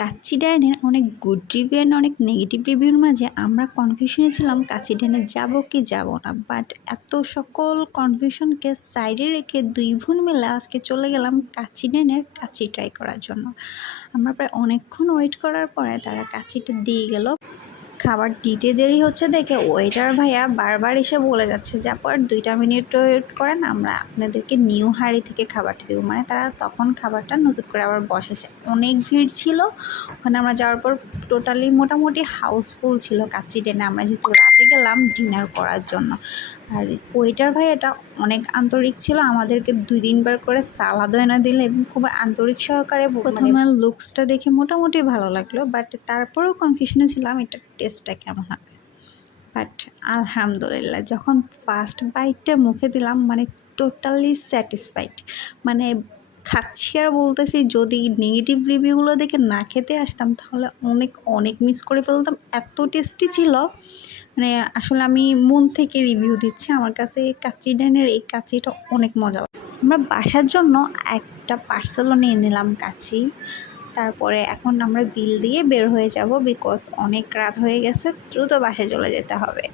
কাচ্চি ডাইনের অনেক good review and অনেক negative রিভিউর মাঝে আমরা কনফিউশনে ছিলাম কাচ্চি ডাইনে যাব কি যাব না, বাট এত সকল কনফিউশনকে সাইডে রেখে দুই বোন মিলে আজকে চলে গেলাম কাচ্চি ডাইনের কাচ্চি ট্রাই করার জন্য। আমরা প্রায় অনেকক্ষণ ওয়েট করার পরে তারা কাচ্চিটা দিয়ে গেল। খাবার দিতে দেরি হচ্ছে দেখে ওয়েটার ভাইয়া বারবার এসে বলে যাচ্ছে যে আপু আর 2 মিনিট ওয়েট করেন, আমরা আপনাদেরকে নিউ হাঁড়ি থেকে খাবারটা দেবো। মানে তারা তখন খাবারটা নতুন করে আবার বসেছে। অনেক ভিড় ছিল ওখানে। আমরা যাওয়ার পর টোটালি মোটামুটি হাউসফুল ছিল কাচ্চি ডাইনে। আমরা যেহেতু রাতে গেলাম ডিনার করার জন্য। আর ওয়েটার ভাইয়াটা অনেক আন্তরিক ছিল, আমাদেরকে 2-3 বার করে সালাদও এনে দিলে এবং খুব আন্তরিক সহকারে। প্রথমে লুকসটা দেখে মোটামুটি ভালো লাগলো, বাট তারপরেও কনফিউশনে ছিলাম এটা টেস্টটা কেমন হবে। বাট আলহামদুলিল্লাহ যখন ফার্স্ট বাইটটা মুখে দিলাম মানে টোটালি স্যাটিসফাইড। মানে খাচ্ছি আর বলতেছি যদি নেগেটিভ রিভিউগুলো দেখে না খেতে আসতাম তাহলে অনেক অনেক মিস করে ফেলতাম। এত টেস্টি ছিল, মানে আসলে আমি মন থেকে রিভিউ দিচ্ছি। আমার কাছে কাচ্চি ডাইনের এই কাচ্চিটা অনেক মজা লাগে। আমরা বাসার জন্য একটা পার্সেলও নিয়ে নিলাম কাচ্চি। তারপরে এখন আমরা বিল দিয়ে বের হয়ে যাব, বিকজ অনেক রাত হয়ে গেছে, দ্রুত বাসায় চলে যেতে হবে।